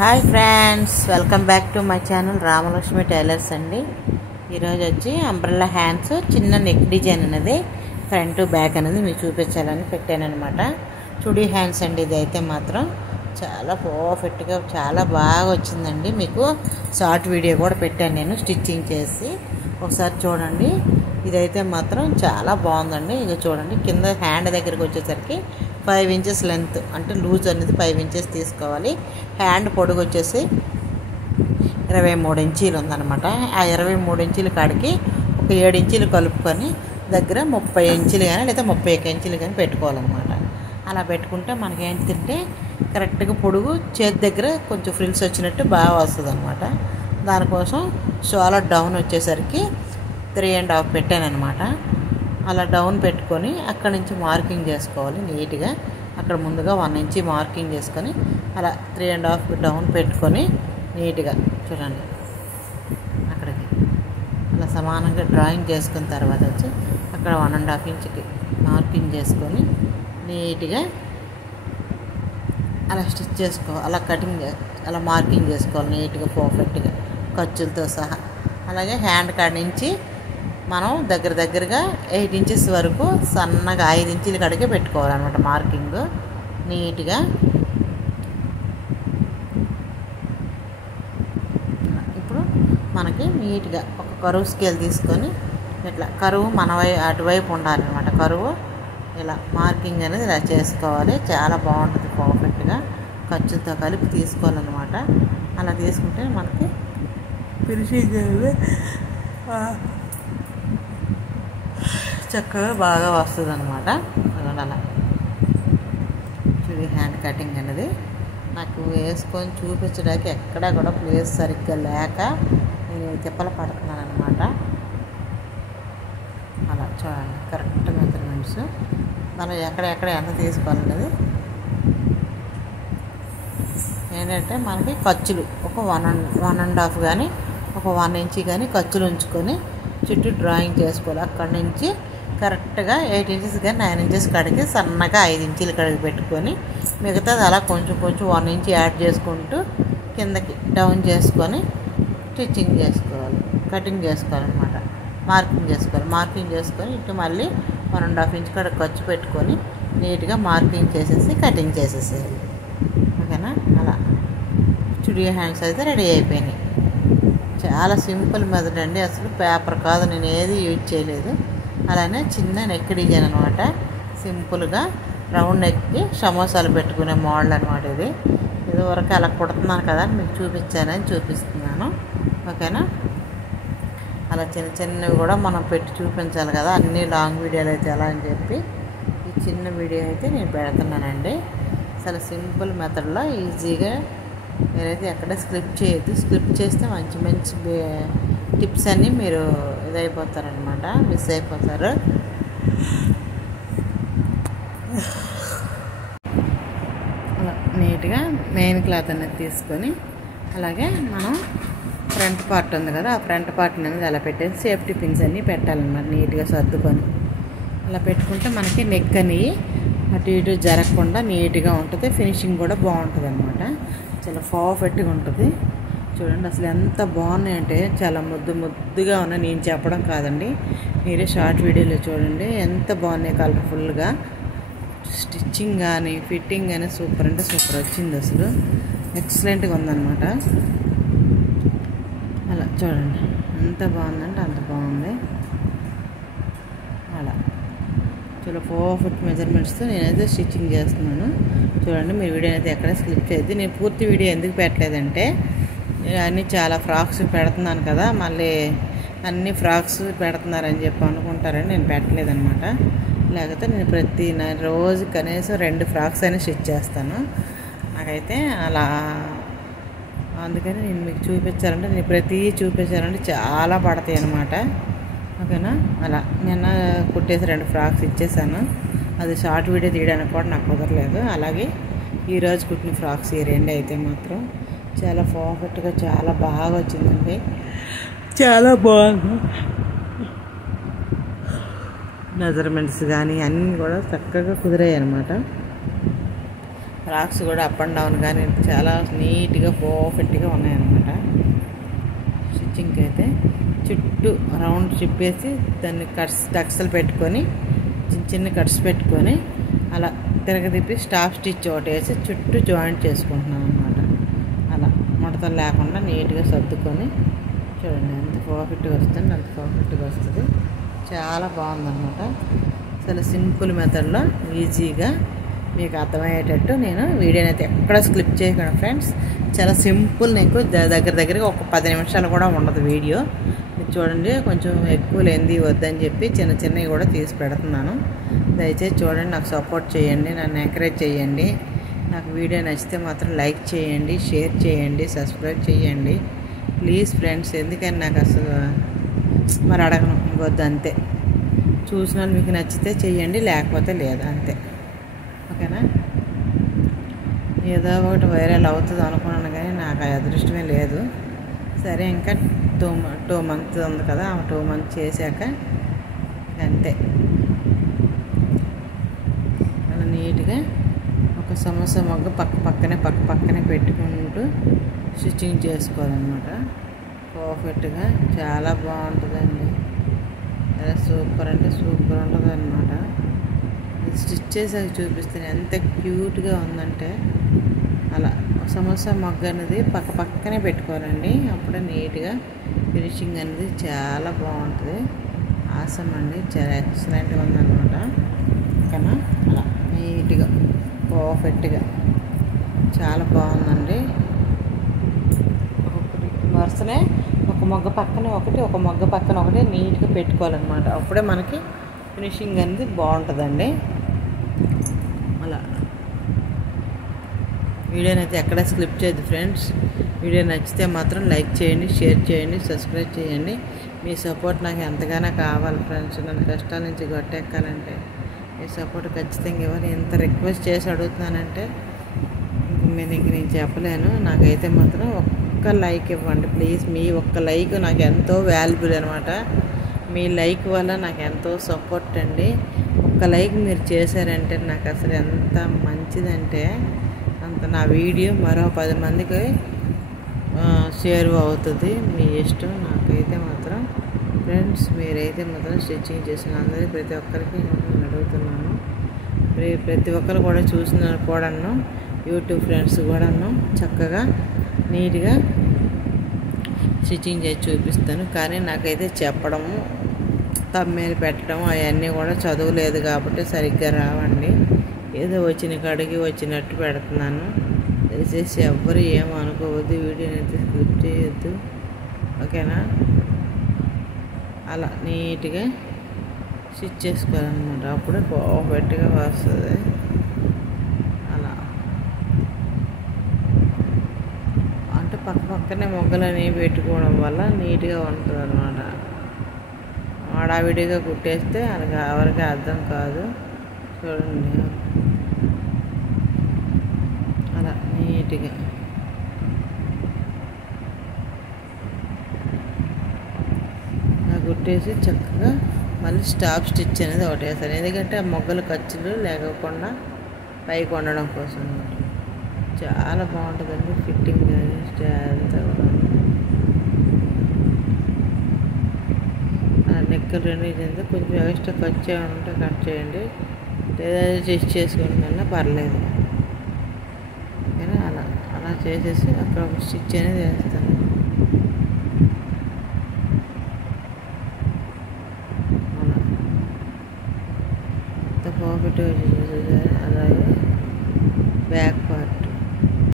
Hi friends, welcome back to my channel Ramalakshmi tailors అండి. ఈరోజు వచ్చి అంబ్రెల్లా హ్యాండ్స్ చిన్న నెక్ డిజైన్ అనేది ఫ్రంట్ బ్యాక్ అనేది మీకు చూపించాలని పెట్టానమాట. చుడీ హ్యాండ్స్ అండి. ఇది అయితే మాత్రం చాలా పర్ఫెక్ట్గా చాలా బాగా వచ్చిందండి. మీకు షార్ట్ వీడియో కూడా పెట్టాను నేను స్టిచ్చింగ్ చేసి, ఒకసారి చూడండి. ఇదైతే మాత్రం చాలా బాగుందండి. ఇక చూడండి, కింద హ్యాండ్ దగ్గరికి వచ్చేసరికి 5 ఇంచెస్ లెంత్ అంటే లూజ్ అనేది 5 ఇంచెస్ తీసుకోవాలి. హ్యాండ్ పొడుగు వచ్చేసి 23 ఇంచీలు ఉందన్నమాట. ఆ 23 ఇంచీల కాడికి ఒక 7 ఇంచీలు కలుపుకొని దగ్గర 30 ఇంచీలు కానీ లేదా 31 ఇంచీలు కానీ పెట్టుకోవాలన్నమాట. అలా పెట్టుకుంటే మనకి ఏంటంటే కరెక్ట్గా పొడుగు చేతి దగ్గర కొంచెం ఫ్రిల్స్ వచ్చినట్టు బాగా వస్తుంది అనమాట. దానికోసం షోల్డర్ డౌన్ వచ్చేసరికి 3.5 పెట్టానమాట. అలా డౌన్ పెట్టుకొని అక్కడ నుంచి మార్కింగ్ చేసుకోవాలి నీట్గా. అక్కడ ముందుగా 1 ఇంచ్ మార్కింగ్ చేసుకొని అలా 3.5 డౌన్ పెట్టుకొని నీట్గా చూడండి అక్కడికి అలా సమానంగా డ్రాయింగ్ చేసుకున్న తర్వాత వచ్చి అక్కడ 1.5 ఇంచ్కి మార్కింగ్ చేసుకొని నీట్గా అలా స్టిచ్ చేసుకోవాలి. అలా కటింగ్ అలా మార్కింగ్ చేసుకోవాలి నీట్గా పర్ఫెక్ట్గా ఖర్చులతో సహా. అలాగే హ్యాండ్ కాడ నుంచి మనం దగ్గరగా 8 ఇంచెస్ వరకు సన్నగా 5 ఇంచీల కాడికే పెట్టుకోవాలన్నమాట మార్కింగ్ నీట్గా. ఇప్పుడు మనకి నీట్గా ఒక కరువు స్కేల్ తీసుకొని ఇట్లా కరువు మన అటువైపు ఉండాలన్నమాట. కరువు ఇలా మార్కింగ్ అనేది ఇలా చేసుకోవాలి. చాలా బాగుంటుంది పర్ఫెక్ట్గా ఖర్చుతో కలిపి తీసుకోవాలన్నమాట. అలా తీసుకుంటే మనకి ఫినిషింగ్ అనేది చక్కగా బాగా వస్తుంది అనమాట. అలా చూడి హ్యాండ్ కటింగ్ అనేది నాకు వేసుకొని చూపించడానికి ఎక్కడా కూడా ప్లేస్ సరిగ్గా లేక నేను తిప్పలు పడుతున్నాను అనమాట. అలా చూడండి కరెక్ట్ మెజర్మెంట్స్ మనం ఎక్కడెక్కడ ఎంత తీసుకోవాలనేది ఏంటంటే మనకి ఖర్చులు ఒక 1.5 కానీ ఒక 1 ఇంచ్ కానీ ఖర్చులు ఉంచుకొని చుట్టూ డ్రాయింగ్ చేసుకోవాలి. అక్కడి నుంచి కరెక్ట్గా 8 ఇంచెస్ కానీ 9 ఇంచెస్ కాడికి సన్నగా 5 ఇంచీల కాడికి పెట్టుకొని మిగతాది అలా కొంచెం 1 ఇంచ్ యాడ్ చేసుకుంటూ కిందకి డౌన్ చేసుకొని స్టిచ్చింగ్ చేసుకోవాలి, కటింగ్ చేసుకోవాలన్నమాట. మార్కింగ్ చేసుకొని ఇటు మళ్ళీ 1.5 ఇంచ్ కాడ ఖర్చు పెట్టుకొని నీట్గా మార్కింగ్ చేసేసి కటింగ్ చేసేసేయాలి. ఓకేనా? అలా చుడీ హ్యాండ్స్ అయితే రెడీ అయిపోయినాయి. చాలా సింపుల్ మెథడ్ అండి. అసలు పేపర్ కాదు, నేను ఏది యూజ్ చేయలేదు. అలానే చిన్న నెక్ డిజైన్ అనమాట. సింపుల్గా రౌండ్ నెక్కి సమోసాలు పెట్టుకునే మోడల్ అనమాట. ఇది వరకు అలా కుడుతున్నాను కదా మీకు చూపిస్తున్నాను. ఓకేనా? అలా చిన్నవి కూడా మనం పెట్టి చూపించాలి కదా, అన్ని లాంగ్ వీడియోలు అయితే ఎలా అని చెప్పి ఈ చిన్న వీడియో అయితే నేను పెడుతున్నానండి. అసలు సింపుల్ మెథడ్లో ఈజీగా మీరైతే ఎక్కడ స్క్రిప్ట్ చేయొద్దు. స్క్రిప్ట్ చేస్తే మంచి టిప్స్ అన్నీ మీరు ఇదైపోతారనమాట, మిస్ అయిపోతారు. అలా నీట్గా మెయిన్ క్లాత్ అనేది తీసుకొని అలాగే మనం ఫ్రంట్ పార్ట్ ఉంది కదా, ఆ ఫ్రంట్ పార్ట్ అనేది అలా పెట్టేసి సేఫ్టీ పిన్స్ అన్నీ పెట్టాలన్నమాట. నీట్గా సర్దుకొని అలా పెట్టుకుంటే మనకి నెక్ అని అటు ఇటు జరగకుండా నీట్గా ఉంటుంది. ఫినిషింగ్ కూడా బాగుంటుంది అనమాట. చాలా పర్ఫెక్ట్గా ఉంటుంది. చూడండి అసలు ఎంత బాగున్నాయంటే చాలా ముద్దుగా ఉన్నాయి. నేను చెప్పడం కాదండి, మీరే షార్ట్ వీడియోలో చూడండి ఎంత బాగున్నాయి. కలర్ఫుల్గా స్టిచ్చింగ్ కానీ ఫిట్టింగ్ కానీ సూపర్ అంటే సూపర్ వచ్చింది. అసలు ఎక్సలెంట్గా ఉందన్నమాట. అలా చూడండి ఎంత బాగుందంటే అంత బాగుంది. అలా చాలా పర్ఫెక్ట్ మెజర్మెంట్స్తో నేనైతే స్టిచ్చింగ్ చేస్తున్నాను. చూడండి మీరు వీడియో అయితే ఎక్కడ స్కిప్ చేయద్దు. నేను పూర్తి వీడియో ఎందుకు పెట్టలేదంటే అన్నీ చాలా ఫ్రాక్స్ పెడుతున్నాను కదా, మళ్ళీ అన్ని ఫ్రాక్స్ పెడుతున్నారని చెప్పి అనుకుంటారని నేను పెట్టలేదన్నమాట. లేకపోతే నేను రోజు కనీసం 2 ఫ్రాక్స్ అయినా స్టిచ్ చేస్తాను. నాకైతే అలా అందుకని నేను మీకు చూపించాలంటే నేను చూపించాలంటే చాలా పడతాయి అన్నమాట. ఓకేనా? అలా నిన్న కుట్టేసి 2 ఫ్రాక్స్ ఇచ్చేసాను. అది షార్ట్ వీడియో తీయడానికి కూడా నాకు కుదరలేదు. అలాగే ఈరోజు కుట్టిన ఫ్రాక్స్ ఈ 2 అయితే మాత్రం చాలా పర్ఫెక్ట్గా చాలా బాగా వచ్చిందండి. చాలా బాగుంది. మెజర్మెంట్స్ కానీ అన్నీ కూడా చక్కగా కుదిరాయి అన్నమాట. ఫ్రాక్స్ కూడా అప్ అండ్ డౌన్ కానీ చాలా నీట్గా పర్ఫెక్ట్గా ఉన్నాయన్నమాట. స్టిచ్చింగ్కి అయితే చుట్టూ రౌండ్ చిప్పేసి దాన్ని టక్స్లు పెట్టుకొని చిన్న కట్స్ పెట్టుకొని అలా తిరగదిప్పి స్టాప్ స్టిచ్ ఒకటి వేసి చుట్టూ జాయింట్ చేసుకుంటున్నాను అనమాట. అలా ముడతలు లేకుండా నీట్గా సర్దుకొని చూడండి ఎంత పర్ఫెక్ట్గా వస్తుంది, అంత పర్ఫెక్ట్గా వస్తుంది. చాలా బాగుందన్నమాట. చాలా సింపుల్ మెథడ్లో ఈజీగా మీకు అర్థమయ్యేటట్టు నేను వీడియోని అయితే ఎక్కడ స్కిప్ చేయకుండా ఫ్రెండ్స్. చాలా సింపుల్. నీకు దగ్గరగా ఒక 10 నిమిషాలు కూడా ఉండదు వీడియో. చూడండి, కొంచెం ఎక్కువ లెంది వద్దని చెప్పి చిన్నవి కూడా తీసి పెడుతున్నాను. దయచేసి చూడండి, నాకు సపోర్ట్ చేయండి, నన్ను ఎంకరేజ్ చేయండి. నాకు వీడియో నచ్చితే మాత్రం లైక్ చేయండి, షేర్ చేయండి, సబ్స్క్రైబ్ చేయండి ప్లీజ్ ఫ్రెండ్స్. ఎందుకని నాకు అసలు మరి అడగను వద్దు, అంతే. చూసిన మీకు నచ్చితే చెయ్యండి, లేకపోతే లేదు, అంతే. ఓకేనా? ఏదో ఒకటి వైరల్ అవుతుంది అనుకున్నాను కానీ నాకు ఆ అదృష్టమే లేదు. సరే, ఇంకా 2 మంత్స్ ఉంది కదా, 2 మంత్స్ చేశాక అంతే. అలా నీట్గా ఒక సమోసా మొగ్గ పక్కనే పెట్టుకుంటూ స్టిచ్చింగ్ చేసుకోవాలన్నమాట. పర్ఫెక్ట్గా చాలా బాగుంటుందండి. చాలా సూపర్ అంటే సూపర్ ఉంటుంది అనమాట. స్టిచ్ చేసాక చూపిస్తాను ఎంత క్యూట్గా ఉందంటే. అలా సమోసా మొగ్గ అనేది పక్కనే పెట్టుకోవాలండి. అప్పుడే నీట్గా ఫినిషింగ్ అనేది చాలా బాగుంటుంది. ఆసమ్ అండి, చాలా ఎక్సలెంట్గా ఉందన్నమాట. ఓకేనా? అలా నీట్గా పర్ఫెక్ట్గా చాలా బాగుందండి. ఒక్కొక్కటి వరుసనే ఒక మొగ్గ పక్కన ఒకటి నీట్గా పెట్టుకోవాలన్నమాట. అప్పుడే మనకి ఫినిషింగ్ అనేది బాగుంటుందండి. అలా వీడియోని అయితే ఎక్కడ స్కిప్ చేయద్దు ఫ్రెండ్స్. వీడియో నచ్చితే మాత్రం లైక్ చేయండి, షేర్ చేయండి, సబ్స్క్రైబ్ చేయండి. మీ సపోర్ట్ నాకు ఎంతగానో కావాలి ఫ్రెండ్స్. నన్ను కష్టాల నుంచి గట్టెక్కాలంటే మీ సపోర్ట్ ఖచ్చితంగా ఇవ్వాలి. ఎంత రిక్వెస్ట్ చేసి అడుగుతున్నానంటే నేను చెప్పలేను. నాకైతే మాత్రం ఒక్క లైక్ ఇవ్వండి ప్లీజ్. మీ ఒక్క లైక్ నాకు ఎంతో వాల్యుబుల్ అనమాట. మీ లైక్ వల్ల నాకు ఎంతో సపోర్ట్ అండి. ఒక్క లైక్ మీరు చేశారంటే నాకు అసలు ఎంత మంచిదంటే అంత. నా వీడియో మరో 10 మందికి షేర్ అవుతుంది. మీ ఇష్టం. నాకైతే మాత్రం ఫ్రెండ్స్, మీరైతే మాత్రం స్టిచ్చింగ్ చేసిన అందరికీ ప్రతి ఒక్కరికి నేను అడుగుతున్నాను. ప్రతి ఒక్కరు కూడా చూసిన కూడాను, యూట్యూబ్ ఫ్రెండ్స్ కూడాను చక్కగా నీట్గా స్టిచ్చింగ్ చేసి చూపిస్తాను. కానీ నాకైతే చెప్పడము, తమ్మేలు పెట్టడం అవన్నీ కూడా చదువులేదు కాబట్టి సరిగ్గా రావండి. ఏదో వచ్చిన కాడికి వచ్చినట్టు పెడుతున్నాను. దయచేసి ఎవ్వరు ఏమనుకోవద్దు, వీడియోని అయితే స్కిప్ చేయొద్దు. ఓకేనా? అలా నీట్గా స్టిచ్ చేసుకోవాలన్నమాట. అప్పుడే పర్ఫెక్ట్గా వస్తుంది. అలా అంటే పక్కనే మొగ్గలని పెట్టుకోవడం వల్ల నీట్గా ఉంటుంది అన్నమాట. హడావిడిగా కుట్టేస్తే అది ఎవరికి అర్థం కాదు. చూడండి, అలా నీట్గా కుట్టేసి చక్కగా మళ్ళీ స్టాప్ స్టిచ్ అనేది ఒకటి వేస్తాను. ఎందుకంటే ఆ మొగ్గలు ఖర్చులు లేకుండా పైకి ఉండడం కోసం. చాలా బాగుంటుందండి ఫిట్టింగ్ కానీ అంతా కూడా. నెక్కలు 2 ఇదంతా కొంచెం ఎక్స్ట్రా ఖర్చు ఏమైనా ఉంటే కట్ చేయండి, లేదా స్టిచ్ చేసుకుంటున్నా పర్లేదు. ఓకేనా? అలా చేసేసి అక్కడ ఒక స్టిచ్ అనేది వేస్తాను. అలా అంత పర్ఫెక్ట్గా చేసేసారు. అలాగే బ్యాక్ పార్ట్